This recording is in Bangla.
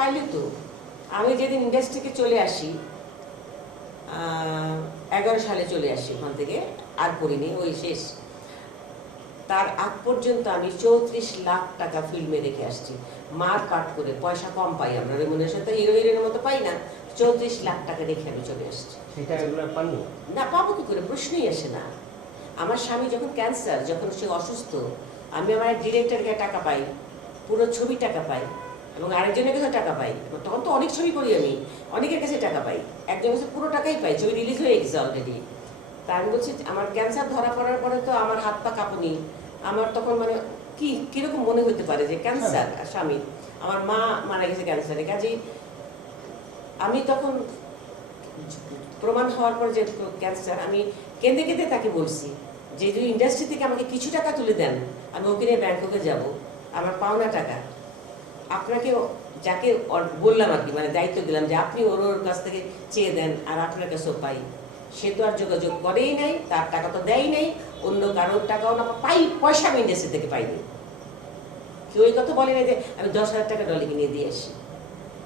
পাইলে তো আমি যেদিন ইন্ডাস্ট্রি থেকে চলে আসি 11 সালে চলে আসি ওখান থেকে, আর করিনি, ওই শেষ। তার আগ পর্যন্ত আমি 34 লাখ টাকা ফিল্মে রেখে আসছি, মার কাট করে। পয়সা কম পাই আমরা, রেমুনারেশন তো হিরো হিরোইনের মতো পাই না। 34 লাখ টাকা রেখে আমি চলে আসছি। সেটা এগুলো পাননি না, পাবো কি করে, প্রশ্নই আসে না। আমার স্বামী যখন ক্যান্সার, যখন সে অসুস্থ, আমি আমার ডিরেক্টরকে টাকা পাই, পুরো ছবি টাকা পাই, এবং আরেকজনের কাছে টাকা পাই। তখন তো অনেক ছবি করি আমি, অনেকের কাছে টাকা পাই, একজনের কাছে পুরো টাকাই পাই, ছবি রিলিজ হয়ে গেছে অলরেডি। তা আমি বলছি, আমার ক্যান্সার ধরা পড়ার পরে তো আমার হাত পা কাঁপুনি। আমার তখন মানে কিরকম মনে হতে পারে যে ক্যান্সার, স্বামী, আমার মা মারা গেছে ক্যান্সারে। কাজেই আমি তখন প্রমাণ হওয়ার পর যে ক্যান্সার, আমি কেঁদে কেঁদে তাকে বলছি যে যদি ইন্ডাস্ট্রি থেকে আমাকে কিছু টাকা তুলে দেন, আমি ওকে নিয়ে ব্যাংককে যাব, আমার পাওনা টাকা আপনাকে, যাকে বললাম আর কি, মানে দায়িত্ব দিলাম যে আপনি ওর কাছ থেকে চেয়ে দেন আর আপনার কাছেও পাই। সে তো আর যোগাযোগ করেই নাই, তার টাকা তো দেয়ই নাই, অন্য কারোর টাকাও না পয়সা আমি ইন্ডাস্ট্রি থেকে পাইনি। কেউ এই কথা বলে না যে আমি 10,000 টাকা ডলিকে নিয়ে দিয়ে আসি।